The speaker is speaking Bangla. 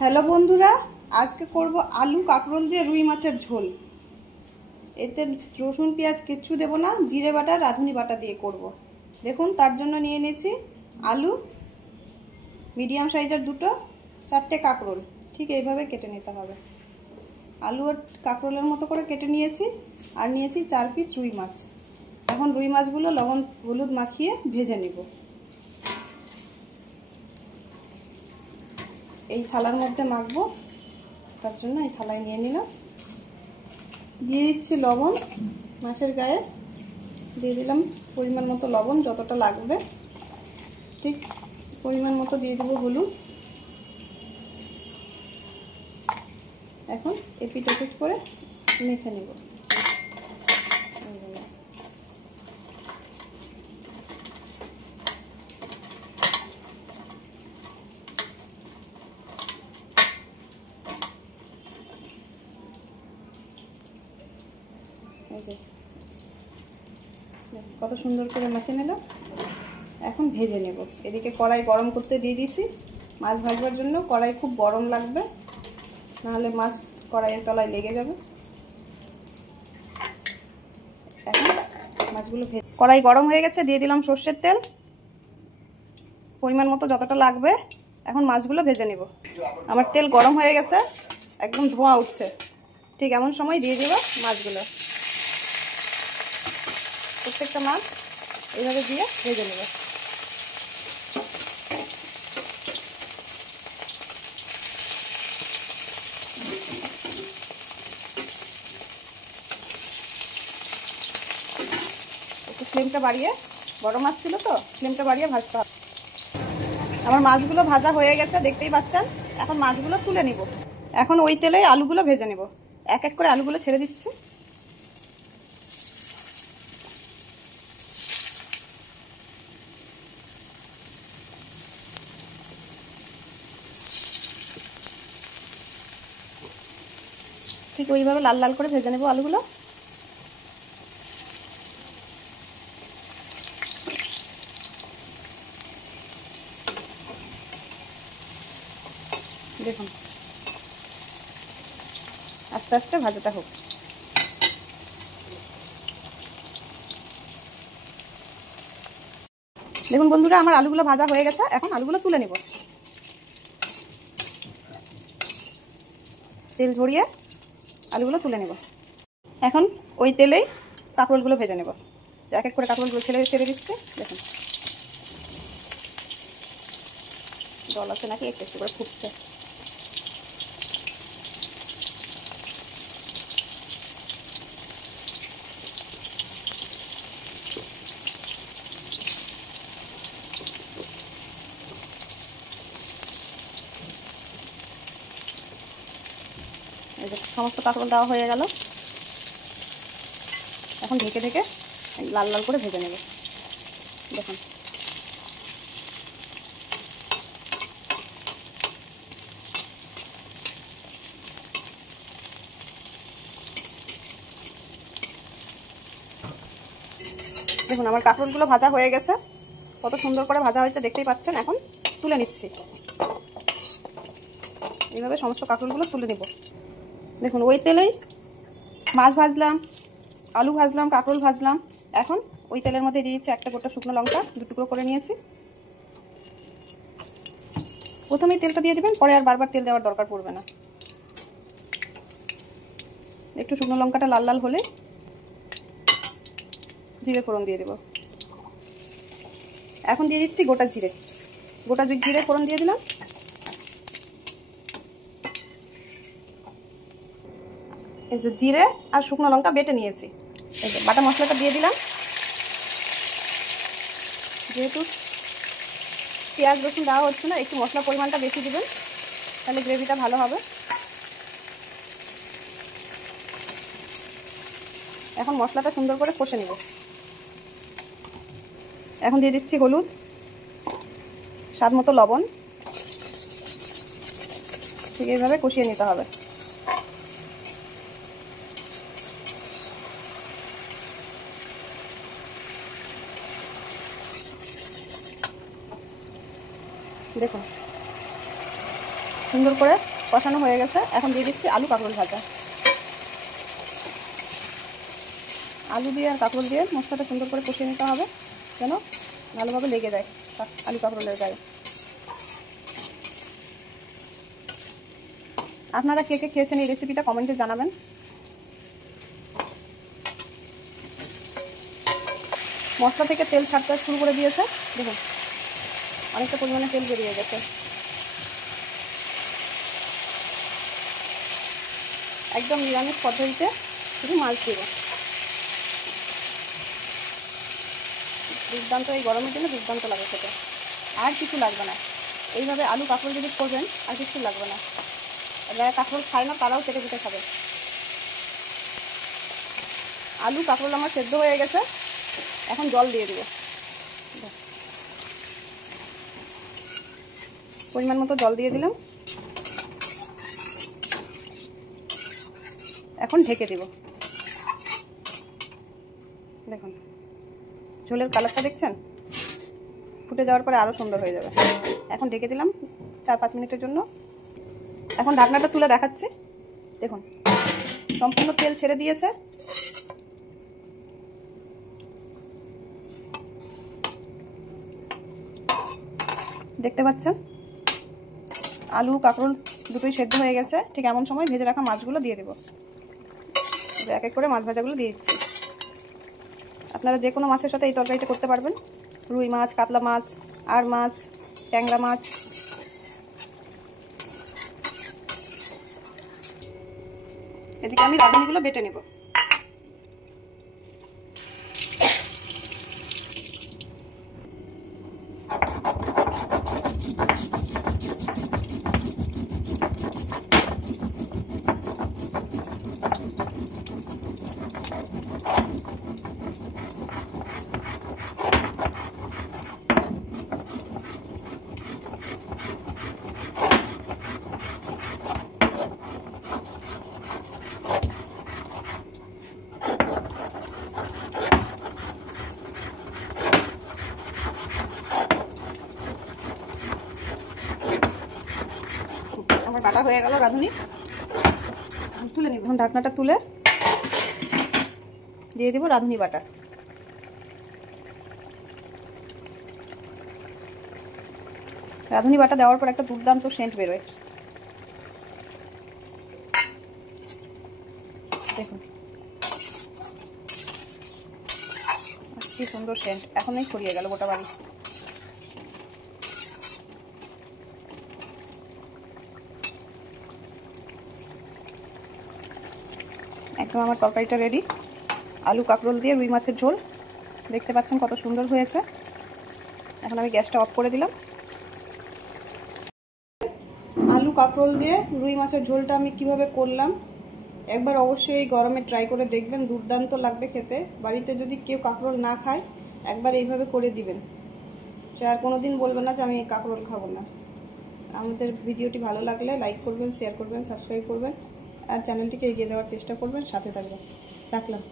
হ্যালো বন্ধুরা, আজকে করব আলু কাঁকরোল দিয়ে রুই মাছের ঝোল। এতে রসুন পেঁয়াজ কিচ্ছু দেব না, জিরে বাটা রাঁধুনি বাটা দিয়ে করব। দেখুন, তার জন্য নিয়ে নিয়েছি আলু মিডিয়াম সাইজের দুটো, 4টে কাঁকরোল ঠিক এইভাবে কেটে নিতে হবে। আলু আর কাঁকরোলের মতো করে কেটে নিয়েছি। আর নিয়েছি 4 পিস রুই মাছ। এখন রুই মাছগুলো লবণ হলুদ মাখিয়ে ভেজে নেব। এই থালার মধ্যে মাখবো, তার জন্য এই থালায় নিয়ে নিলাম। দিয়ে দিচ্ছি লবণ মাছের গায়ে, দিয়ে দিলাম পরিমাণ মতো লবণ, যতটা লাগবে ঠিক পরিমাণ মতো দিয়ে দেবো হলুদ। এখন এপিট ওপিট করে মেখে নেব। কত সুন্দর করে মেখে নিলাম। এখন ভেজে নেব। এদিকে কড়াই গরম করতে দিয়ে দিয়েছি মাছ ভাজবার জন্য। কড়াই খুব গরম লাগবে, নাহলে মাছ কড়াইয়ের তলায় লেগে যাবে। এখন মাছগুলো কড়াই গরম হয়ে গেছে, দিয়ে দিলাম সর্ষের তেল পরিমাণ মতো, যতটা লাগবে। এখন মাছগুলো ভেজে নেব। আমার তেল গরম হয়ে গেছে, একদম ধোঁয়া উঠছে। ঠিক এমন সময় দিয়ে দেব মাছগুলো। প্রত্যেকটা মাছ এইভাবে দিয়ে ভেজে নেব। একটু ফ্লেমটা বাড়িয়ে, বড় মাছ ছিল তো, ফ্লেমটা বাড়িয়ে ভাজতে হবে। আমার মাছগুলো ভাজা হয়ে গেছে, দেখতেই পাচ্ছেন। এখন মাছগুলো তুলে নিব। এখন ওই তেলে আলুগুলো ভেজে নেব। এক এক করে আলুগুলো ছেড়ে দিচ্ছি। ঠিক ওইভাবে লাল লাল করে ভেজে নেব আলুগুলো। দেখুন, আস্তে আস্তে ভাজাটা হোক। দেখুন বন্ধুরা, আমার আলুগুলো ভাজা হয়ে গেছে। এখন আলুগুলো তুলে নেব। তেল ঝরিয়ে আলুগুলো তুলে নেব। এখন ওই তেলেই কাঁকরোলগুলো ভেজে নেব। এক এক করে কাঁকরোলগুলো ছেড়ে দিচ্ছি। দেখুন, জল আছে নাকি একটু একটু করে ফুটছে। এই যে সমস্ত কাঁকরোল দেওয়া হয়ে গেল। এখন ঢেকে ঢেকে লাল লাল করে ভেজে নেব। দেখুন, দেখুন আমার কাঁকরোলগুলো ভাজা হয়ে গেছে। কত সুন্দর করে ভাজা হয়েছে দেখতেই পাচ্ছেন। এখন তুলে নিচ্ছি। এইভাবে সমস্ত কাঁকরোলগুলো তুলে নেব। দেখুন, ওই তেলেই মাছ ভাজলাম, আলু ভাজলাম, কাঁকরোল ভাজলাম। এখন ওই তেলের মধ্যে দিয়েছি একটা গোটা শুকনো লঙ্কা, 2 টুকরো করে নিয়েছি। প্রথমেই তেলটা দিয়ে দেবেন, পরে আর বারবার তেল দেওয়ার দরকার পড়বে না। একটু শুকনো লঙ্কাটা লাল লাল হলে জিরে ফোড়ন দিয়ে দেব। এখন দিয়ে দিচ্ছি গোটা জিরে ফোড়ন দিয়ে দিলাম। এই যে জিরে আর শুকনো লঙ্কা বেটে নিয়েছি, এই যে বাটা মশলাটা দিয়ে দিলাম। যেহেতু পেঁয়াজ রসুন দেওয়া হচ্ছে না, একটু মশলার পরিমাণটা বেশি দিবেন, তাহলে গ্রেভিটা ভালো হবে। এখন মশলাটা সুন্দর করে কষে নেব। এখন দিয়ে দিচ্ছি হলুদ, স্বাদ মতো লবণ। ঠিক এইভাবে কষিয়ে নিতে হবে। দেখুন, সুন্দর করে কষানো হয়ে গেছে। এখন দিয়ে দিচ্ছি আলু কাঁকরোল ভাজা। আলু দিয়ে আর কাঁকরোল দিয়ে মশলাটা সুন্দর করে কষিয়ে নিতে হবে যেন ভালোভাবে লেগে যায় আলু কাঁকরোলের গায়ে। আপনারা কে কে খেয়েছেন এই রেসিপিটা কমেন্টে জানাবেন। মশলা থেকে তেল ছাড়তে শুরু করে দিয়েছে, দেখুন অনেকটা পরিমাণে তেল বেরিয়ে গেছে। একদম নিরামিষ পদ্ধতিতে শুধু মাছ দেব। দুর্দান্ত, এই গরমের জন্য দুর্দান্ত লাগে খেতে, আর কিছু লাগবে না। এইভাবে আলু কাঁকরোল যদি করবেন আর কিছু লাগবে না। যারা কাঁকরোল খায় না তারাও চেটে চেটে খাবে। আলু কাঁকরোল আমার সেদ্ধ হয়ে গেছে, এখন জল দিয়ে দিব। পরিমাণ মতো জল দিয়ে দিলাম, এখন ঢেকে দিব। দেখুন ঝোলের কালারটা দেখছেন, ফুটে যাওয়ার পরে আরও সুন্দর হয়ে যাবে। এখন ঢেকে দিলাম 4-5 মিনিটের জন্য। এখন ঢাকনাটা তুলে দেখাচ্ছি, দেখুন সম্পূর্ণ তেল ছেড়ে দিয়েছে। দেখতে পাচ্ছেন আলু কাঁকরোল দুটোই সেদ্ধ হয়ে গেছে। ঠিক এমন সময় ভেজে রাখা মাছগুলো দিয়ে দেবো। এক এক করে মাছ ভাজাগুলো দিয়ে দিচ্ছি। আপনারা যে কোনো মাছের সাথে এই তরকারিটা করতে পারবেন, রুই মাছ, কাতলা মাছ, আর মাছ, ট্যাংরা মাছ। এদিকে আমি রাঁধুনিগুলো বেটে নেব। আমার বাটা হয়ে গেল রাঁধুনি, তুলে নিব। ঢাকনাটা তুলে দিয়ে দিব রাঁধুনি বাটা। রাঁধুনি বাটা দেওয়ার পর একটা দুর্দান্ত সেন্ট বেরোয়, দেখুন কি সুন্দর সেন্ট। এখনই ছড়িয়ে গেল গোটা বাড়ি। একদম আমার তরকারিটা রেডি। আলু কাঁকরোল দিয়ে রুই মাছের ঝোল, দেখতে পাচ্ছেন কত সুন্দর হয়েছে। এখন আমি গ্যাসটা অফ করে দিলাম। আলু কাঁকরোল দিয়ে রুই মাছের ঝোলটা আমি কিভাবে করলাম একবার অবশ্যই এই গরমে ট্রাই করে দেখবেন, দুর্দান্ত লাগবে খেতে। বাড়িতে যদি কেউ কাঁকরোল না খায় একবার এইভাবে করে দিবেন, সে আর কোনো দিন বলবে না যে আমি কাঁকরোল খাবো না। আমাদের ভিডিওটি ভালো লাগলে লাইক করবেন, শেয়ার করবেন, সাবস্ক্রাইব করবেন, আর চ্যানেলটিকে এগিয়ে দেওয়ার চেষ্টা করবেন। সাথে থাকবেন। রাখলাম।